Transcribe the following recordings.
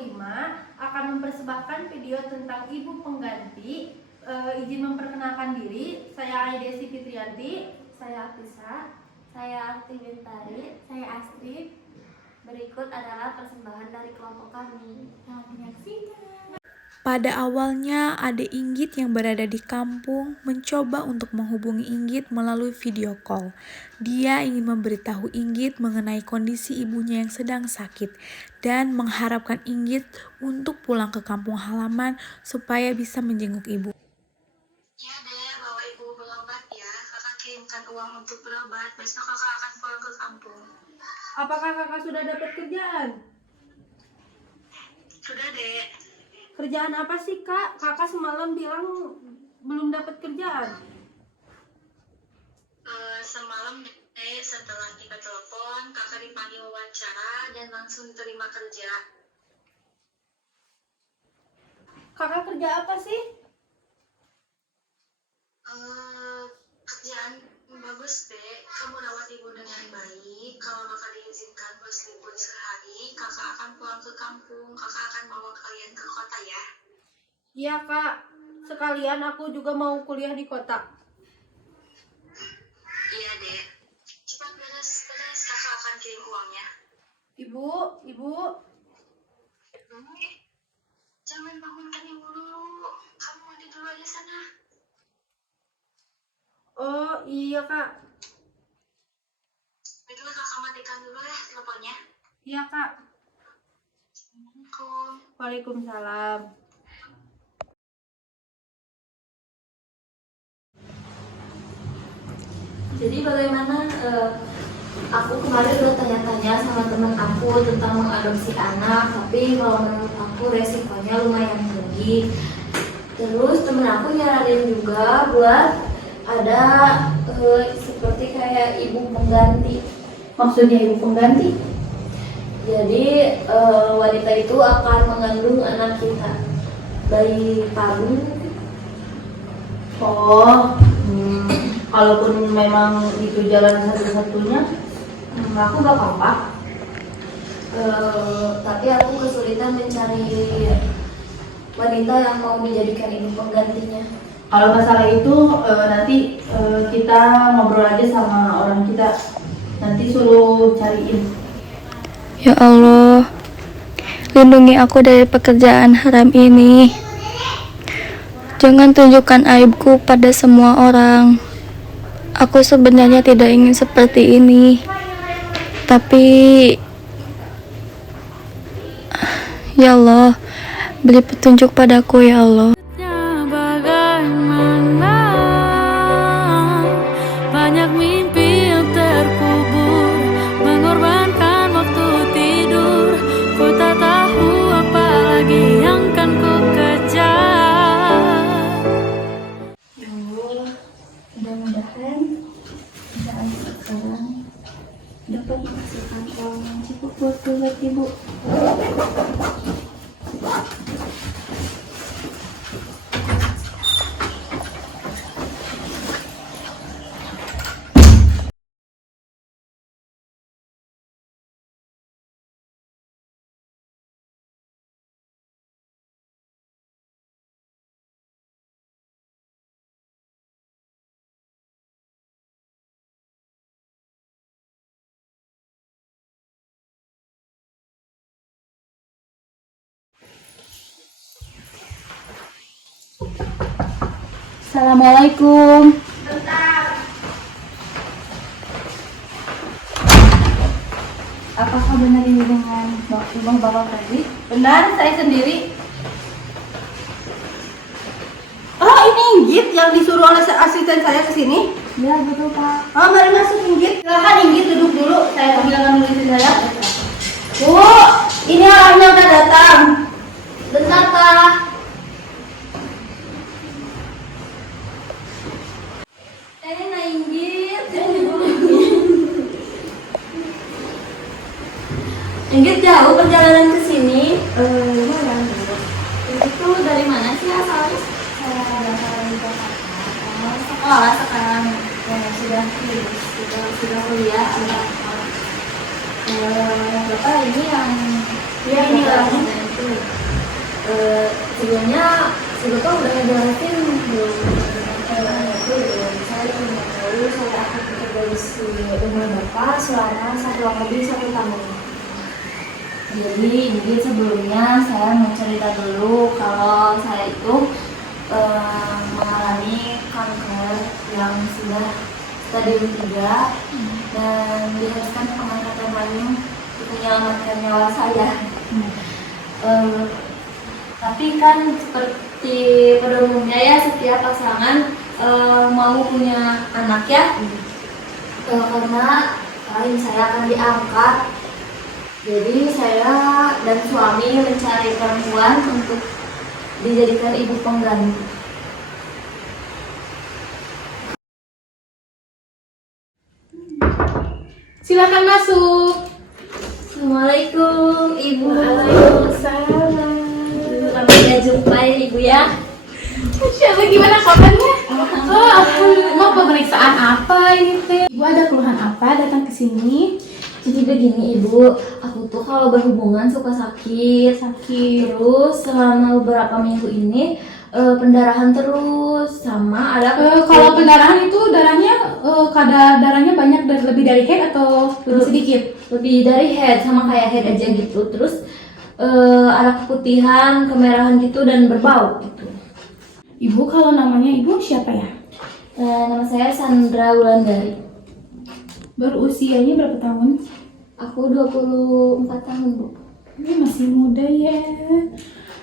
5 akan mempersembahkan video tentang ibu pengganti. Izin memperkenalkan diri, saya Aidesi Fitrianti. Saya Afisa, saya Arti Bintari, saya Astrid. Berikut adalah persembahan dari kelompok kami. Selamat menyaksikan. Pada awalnya, adik Inggit yang berada di kampung mencoba untuk menghubungi Inggit melalui video call. Dia ingin memberitahu Inggit mengenai kondisi ibunya yang sedang sakit dan mengharapkan Inggit untuk pulang ke kampung halaman supaya bisa menjenguk ibu. Ya dek, bawa ibu berobat ya. Kakak kirimkan uang untuk berobat. Besok kakak akan pulang ke kampung. Apakah kakak sudah dapat kerjaan? Sudah dek. Kerjaan apa sih kak? Kakak semalam bilang belum dapat kerjaan. Semalam dek, setelah kita telepon, kakak dipanggil wawancara dan langsung diterima kerja. Kakak kerja apa sih? Kerjaan bagus dek. Kamu rawat ibu dengan baik. Kalau kakak diizinkan bos libur sehari, kakak akan pulang ke kampung. Kakak akan bawa kalian ke kota ya. Iya kak, sekalian aku juga mau kuliah di kota. Iya dek. Cepat beres-beres, kakak akan kirim uangnya. Ibu. Jangan bangunkan ibu dulu. Kamu mandi dulu aja sana. Oh iya kak. Baiklah kakak matikan dulu ya teleponnya. Iya kak. Assalamualaikum. Waalaikumsalam. Jadi bagaimana aku kemarin udah tanya-tanya sama teman aku tentang mengadopsi anak, tapi kalau menurut aku resikonya lumayan tinggi. Terus temen aku nyaranin juga buat ada seperti kayak ibu pengganti. Maksudnya ibu pengganti? Jadi wanita itu akan mengandung anak kita, bayi tabung. Kalaupun memang itu jalan satu-satunya, aku gak apa-apa. Tapi aku kesulitan mencari wanita yang mau dijadikan ibu penggantinya. Kalau masalah itu nanti kita ngobrol aja sama orang kita. Nanti suruh cariin. Ya Allah, lindungi aku dari pekerjaan haram ini. Jangan tunjukkan aibku pada semua orang. Aku sebenarnya tidak ingin seperti ini. Tapi, ya Allah, beri petunjuk padaku ya Allah. Bagaimana banyak mimpi yang terkubur, mengorbankan waktu tidur. Ku tak tahu apa lagi yang kan ku kejar. Ya Allah, mudah-mudahan kerjaan sekarang dapat menghasilkan uang yang cukup buat keluarga ibu. Assalamualaikum. Apakah benar ini dengan rumah bapak tadi? Benar, saya sendiri. Oh, ini Inggit yang disuruh oleh asisten saya ke sini. Ya betul Pak. Oh, mari masuk Inggit. Silakan Inggit duduk dulu. Saya panggilkan dulu istri saya. Bu, ini orangnya udah datang. Bentar, Pak. Nah Inggit. Inggit jauh perjalanan ke sini. Lumayan. Itu dari mana sih asalnya? Saya berasal dari Jakarta. Sekolah sekarang sudah lulus, sudah kuliah atau Bapak ini yang ini yang orang itu. Sebelumnya udah ngejelasin belum itu saya cuma tahu saya akan bekerja di rumah bapak selama kurang lebih 1 tahun. Jadi mungkin sebelumnya saya mau cerita dulu kalau saya itu mengalami kanker yang sudah stadium 3 dan diharuskan pengangkatan rahim untuk menyelamatkan nyawa saya. Tapi kan seperti pada umumnya ya setiap pasangan mau punya anak ya, karena rahim saya akan diangkat. Jadi saya dan suami mencari perempuan untuk dijadikan ibu pengganti. Silakan masuk. Assalamualaikum Ibu. Waalaikumsalam. Sampai jumpa ya Ibu ya. Siapa gimana kabarnya? Alhamdulillah. Mau pemeriksaan apa ini teh? Ibu ada keluhan apa datang ke sini? Jadi begini Ibu, aku tuh kalau berhubungan suka sakit. Terus selama beberapa minggu ini pendarahan terus sama ada Kalau pendarahan itu darahnya kadar darahnya banyak lebih dari head atau lebih sedikit? lebih dari head, sama kayak head aja gitu. Terus ada keputihan, kemerahan gitu dan berbau gitu. Ibu kalau namanya ibu siapa ya? Nama saya Sandra Wulandari. Berusianya berapa tahun? Aku 24 tahun Bu. Ini masih muda ya.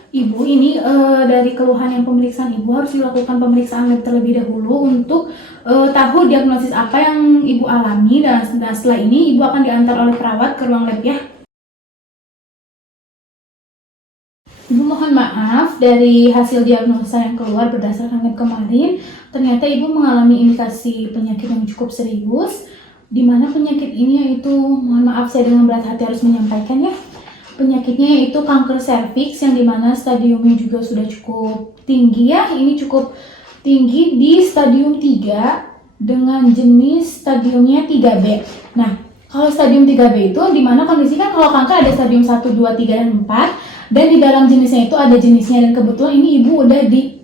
Ibu ini dari keluhan yang pemeriksaan ibu harus dilakukan pemeriksaan lab terlebih dahulu untuk tahu diagnosis apa yang ibu alami dan setelah ini ibu akan diantar oleh perawat ke ruang lab ya. Ibu mohon maaf dari hasil diagnosa yang keluar berdasarkan lab kemarin, ternyata ibu mengalami indikasi penyakit yang cukup serius, di mana penyakit ini yaitu, mohon maaf saya dengan berat hati harus menyampaikan ya, penyakitnya yaitu kanker serviks yang dimana stadiumnya juga sudah cukup tinggi ya, ini cukup tinggi di stadium 3 dengan jenis stadiumnya 3B. Nah, kalau stadium 3B itu dimana kondisi kan kalau kanker ada stadium 1, 2, 3, dan 4 dan di dalam jenisnya itu ada jenisnya dan kebetulan ini ibu udah di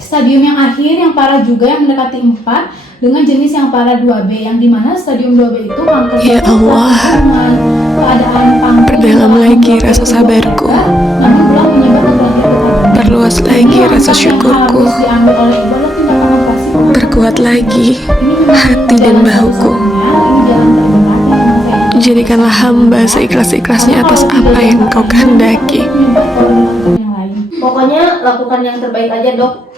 stadium yang akhir yang parah juga yang mendekati 4 dengan jenis yang parah 2B yang dimana stadium 2B itu kanker Ya Allah, dengan keadaan panggung perdalam lagi rasa sabarku, namun belum menyebar ke bagian perluas lagi rasa syukurku, perkuat lagi hati dan bahuku. Jadikanlah hamba seikhlas-ikhlasnya atas apa yang Engkau kehendaki. Pokoknya lakukan yang terbaik aja dok.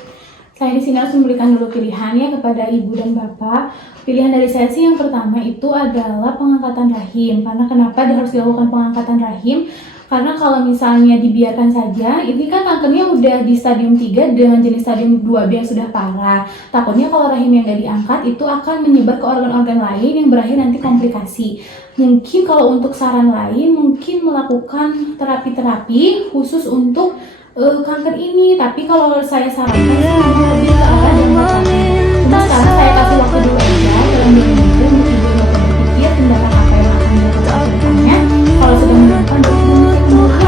Saya di sini harus memberikan dulu pilihan ya kepada ibu dan bapak. Pilihan dari saya sih yang pertama itu adalah pengangkatan rahim. Karena kenapa harus dilakukan pengangkatan rahim? Karena kalau misalnya dibiarkan saja, ini kan kankernya udah di stadium 3 dengan jenis stadium 2B yang sudah parah. Takutnya kalau rahim yang nggak diangkat itu akan menyebar ke organ-organ lain yang berakhir nanti komplikasi. Mungkin kalau untuk saran lain, mungkin melakukan terapi-terapi khusus untuk kanker ini, tapi kalau saya sarankan lebih ke arah jangka panjang. Cuma sekarang saya kasih waktu dulu aja dalam 2 minggu untuk ibu bapak berpikir tindakan apa yang akan dilakukan ke depannya. Kalau sudah menemukan dokter mengecek kemudian.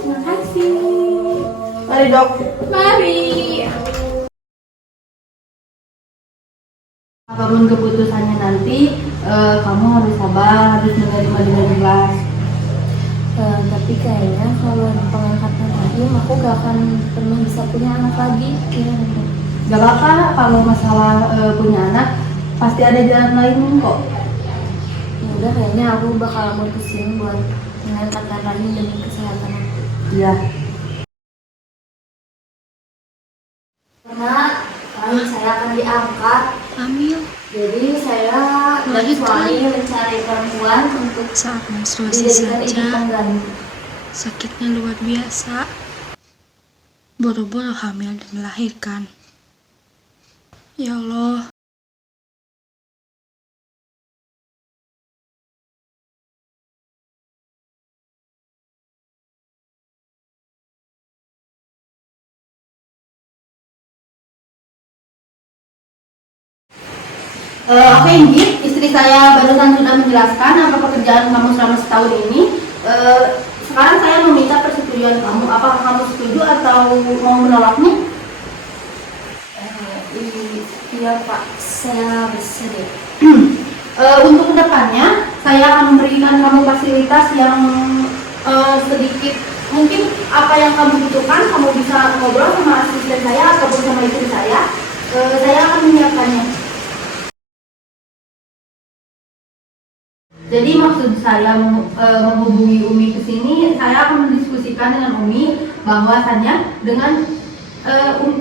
Terima kasih. Mari dok. Mari. Apapun keputusannya nanti, kamu harus sabar, harus menerima dengan ikhlas. Tapi kayaknya kalau pengangkatan rahim aku gak akan pernah bisa punya anak lagi. Gak apa-apa kalau masalah punya anak, pasti ada jalan lain kok. Ya udah kayaknya aku bakal mutusin buat mengangkatan rahim demi kesehatan aku. Iya. Karena rahim saya akan diangkat. Hamil Jadi saya dan suami mencari perempuan untuk saat menstruasi dijadikan ibu saja, pengganti. sakitnya luar biasa. Boro-boro hamil dan melahirkan. Ya Allah. Oke, Inggit, istri saya barusan sudah menjelaskan apa pekerjaan kamu selama setahun ini. Sekarang saya meminta persetujuan kamu. Apakah kamu setuju atau mau menolaknya? Iya Pak, saya bersedia. Untuk kedepannya, saya akan memberikan kamu fasilitas yang sedikit. Mungkin apa yang kamu butuhkan, kamu bisa ngobrol sama asisten saya ataupun sama istri saya. Saya akan menyiapkannya. Jadi maksud saya menghubungi Umi ke sini, saya akan mendiskusikan dengan Umi bahwasannya dengan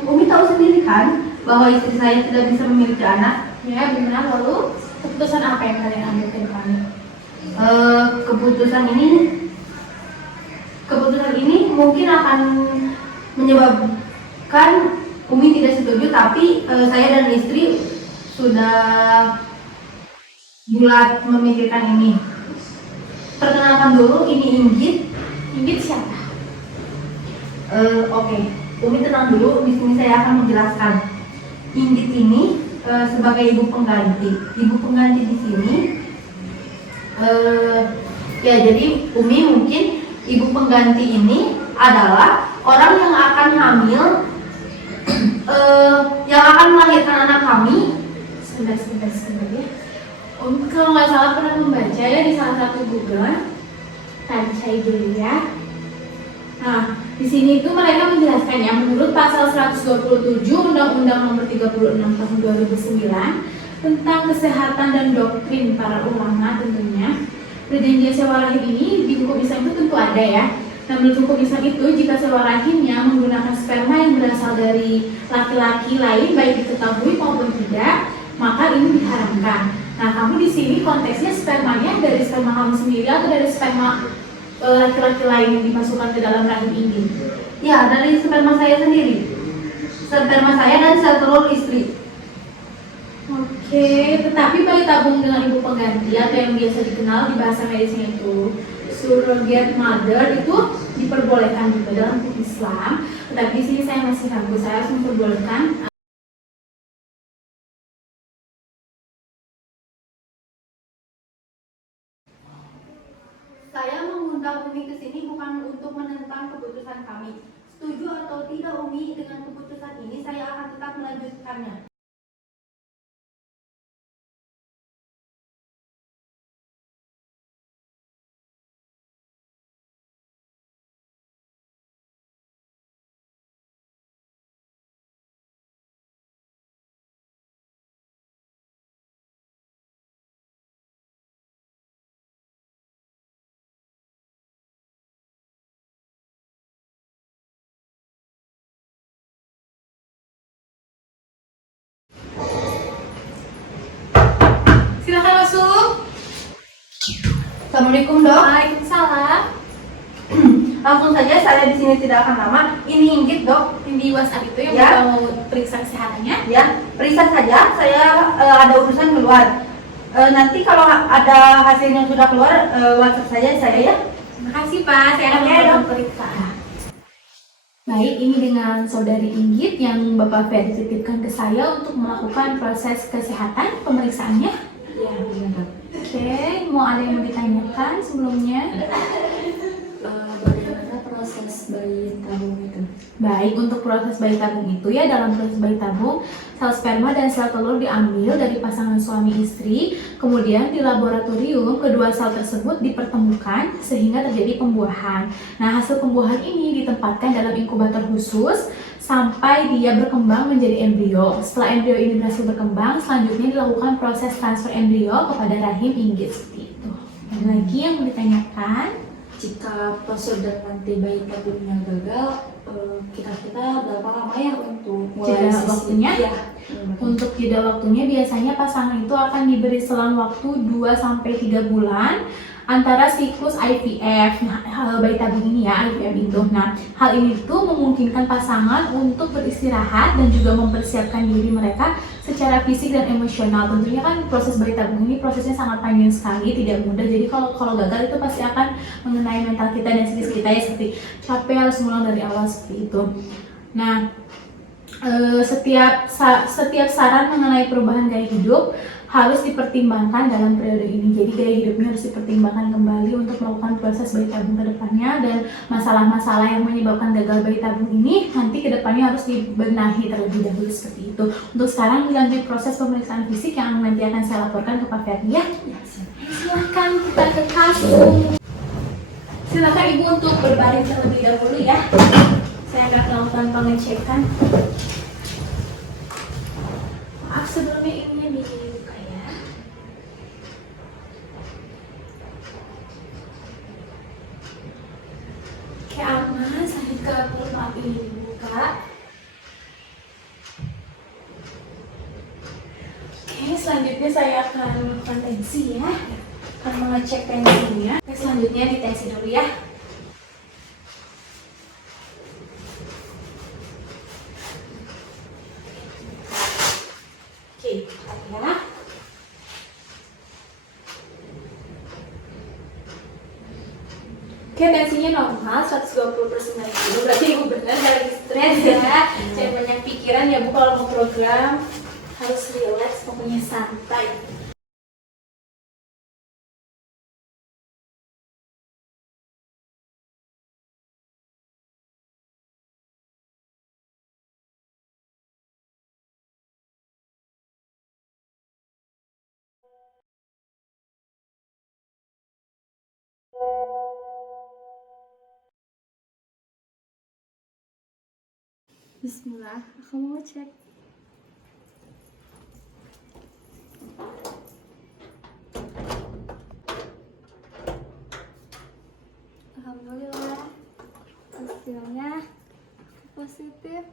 Umi tahu sendiri kan bahwa istri saya tidak bisa memiliki anak. Ya benar, lalu keputusan apa yang kalian ambil ke depannya? Keputusan ini mungkin akan menyebabkan Umi tidak setuju, tapi saya dan istri sudah bulat memikirkan ini. Perkenalkan dulu, ini Inggit. Inggit siapa? Oke, Umi tenang dulu. Di sini saya akan menjelaskan. Inggit ini sebagai ibu pengganti. Ibu pengganti di sini, ya jadi Umi mungkin ibu pengganti ini adalah orang yang akan hamil, yang akan melahirkan anak kami. Sebentar ya. Kalau nggak salah pernah membaca ya di salah satu Google. Tadi saya dulu ya. Nah, di sini itu mereka menjelaskan ya, menurut pasal 127 Undang-Undang Nomor 36 Tahun 2009 tentang kesehatan dan doktrin para ulama tentunya, perjanjian sewa rahim ini di hukum Islam itu tentu ada ya. Nah, menurut hukum Islam itu jika sewa rahimnya menggunakan sperma yang berasal dari laki-laki lain baik diketahui maupun tidak, maka ini diharamkan. Nah, kamu di sini konteksnya spermanya dari sperma kamu sendiri atau dari sperma laki-laki lain yang dimasukkan ke dalam rahim ini? Ya, dari sperma saya sendiri. Sperma saya dan sel telur istri. Oke, tetapi bayi tabung dengan ibu pengganti atau yang biasa dikenal di bahasa medisnya itu surrogate mother itu diperbolehkan juga dalam hukum Islam. Tetapi di sini saya masih ragu, saya harus memperbolehkan. Saya mengundang Umi ke sini bukan untuk menentang keputusan kami. Setuju atau tidak Umi dengan keputusan ini, saya akan tetap melanjutkannya. Silakan masuk. Assalamualaikum dok. Waalaikumsalam. Langsung saja, saya di sini tidak akan lama. Ini Inggit dok. Yang di WhatsApp itu yang Ya. kita mau periksa kesehatannya. Ya, periksa saja. Saya ada urusan keluar. Nanti kalau ada hasil yang sudah keluar, WhatsApp saya ya. Terima kasih Pak, saya akan Oke, melakukan dok. pemeriksaan. Baik, ini dengan saudari Inggit yang Bapak Ferry titipkan ke saya untuk melakukan proses kesehatan pemeriksaannya. Iya, benar. Oke, mau ada yang mau ditanyakan sebelumnya? Bagaimana proses bayi tabung itu? Baik, untuk proses bayi tabung itu ya, dalam proses bayi tabung, sel sperma dan sel telur diambil dari pasangan suami istri, kemudian di laboratorium kedua sel tersebut dipertemukan sehingga terjadi pembuahan. Nah, hasil pembuahan ini ditempatkan dalam inkubator khusus sampai dia berkembang menjadi embrio. Setelah embrio ini berhasil berkembang, selanjutnya dilakukan proses transfer embrio kepada rahim Inggit seperti itu. Ada lagi yang mau ditanyakan? Jika prosedur nanti bayi tabungnya gagal, kira-kira berapa lama ya untuk mulai Jeda sesi? waktunya? Iya. Untuk jeda waktunya biasanya pasangan itu akan diberi selang waktu 2-3 bulan antara siklus IVF. Nah, bayi tabung ini ya, IVF itu. Nah, hal ini tuh memungkinkan pasangan untuk beristirahat dan juga mempersiapkan diri mereka secara fisik dan emosional. Tentunya kan proses bayi tabung ini prosesnya sangat panjang sekali, tidak mudah. Jadi kalau gagal itu pasti akan mengenai mental kita dan psikis kita ya, seperti capek, harus ngulang dari awal seperti itu. Nah, setiap saran mengenai perubahan gaya hidup harus dipertimbangkan dalam periode ini. Jadi gaya hidupnya harus dipertimbangkan kembali untuk melakukan proses bayi tabung ke depannya, dan masalah-masalah yang menyebabkan gagal bayi tabung ini nanti ke depannya harus dibenahi terlebih dahulu seperti itu. Untuk sekarang dilanjut proses pemeriksaan fisik yang nanti akan saya laporkan ke Pak Ferdi ya. Silahkan kita ke kasur. Silahkan Ibu untuk berbaring terlebih dahulu ya. Saya akan melakukan pengecekan. Maaf sebelumnya ini dibuka ya. Oke aman, saya ke maaf ini dibuka. Oke, selanjutnya saya akan melakukan tensi ya. Akan mengecek tensinya. Oke, selanjutnya ditensi dulu ya. Oke, ya. Oke, tensinya normal 120/90. Berarti Ibu benar gak lagi stres ya. Jangan banyak pikiran ya Bu, kalau mau program harus relax, pokoknya santai. Bismillah, aku mau cek. Alhamdulillah, hasilnya positif.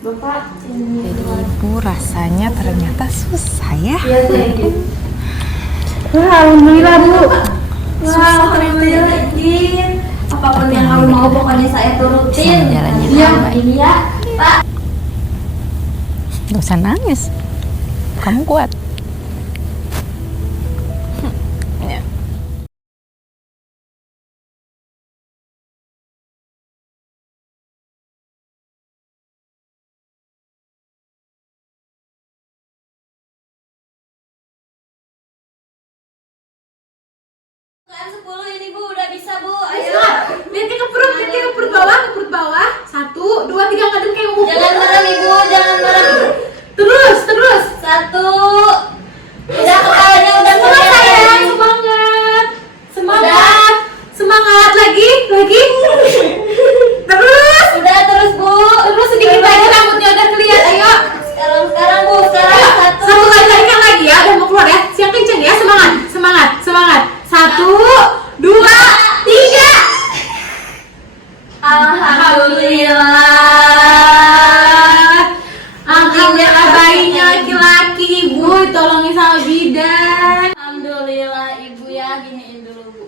Bapak, ini Jadi ibu rasanya ternyata susah ya. Iya teh. Wah, alhamdulillah Bu. Wah, alhamdulillah Din. Apapun yang kamu mau pokoknya saya turutin. Jalannya Iya, baik. ini ya, Pak. Gak usah nangis, kamu kuat. Ya. Kan 10 ini Bu, udah bisa Bu. Ayo. Lihat ke perut, ke perut bawah, ke perut bawah. 1, 2, 3 ngadu kayak ngomong. Jangan marah Ibu, jangan marah. Terus. 1. Udah kepalanya udah Semangat kelihatan. sayang, semangat. Semangat lagi. Terus Bu. Terus sedikit lagi rambutnya udah kelihatan. Ayo. Sekarang Bu, sekarang 1. Satu kali tarikan lagi ya, udah mau keluar ya. Siap kenceng ya, semangat. 1, 2, 3. Alhamdulillah. Alhamdulillah bayinya laki-laki, Bu. Tolongin sama bidan. Alhamdulillah Ibu ya, giniin dulu Bu.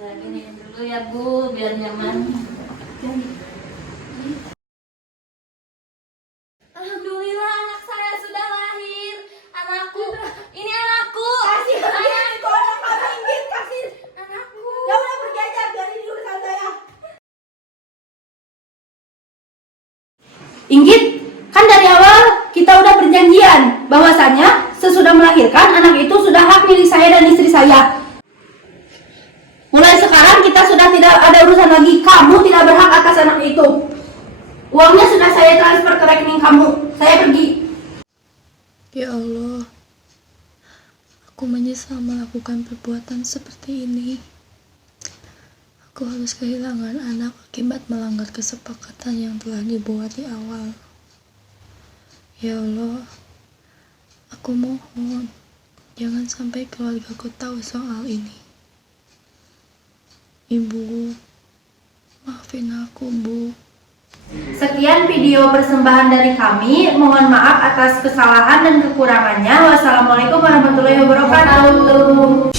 Ya giniin dulu ya Bu, biar nyaman. Alhamdulillah anak saya sudah lahir. Anakku, ini anakku. Kasih anakku. Anakku. Ya udah pergi aja, biar ini urusan saya. Inggit, kan dari awal kita udah perjanjian bahwasanya sesudah melahirkan anak itu sudah hak milik saya dan istri saya. Mulai sekarang kita sudah tidak ada urusan lagi. Kamu tidak berhak atas anak itu. Uangnya sudah saya transfer ke rekening kamu. Saya pergi. Ya Allah, aku menyesal melakukan perbuatan seperti ini. Aku harus kehilangan anak akibat melanggar kesepakatan yang telah dibuat di awal. Ya Allah, aku mohon, jangan sampai keluargaku tahu soal ini. Ibu, maafin aku, Bu. Sekian video persembahan dari kami. Mohon maaf atas kesalahan dan kekurangannya. Wassalamualaikum warahmatullahi wabarakatuh.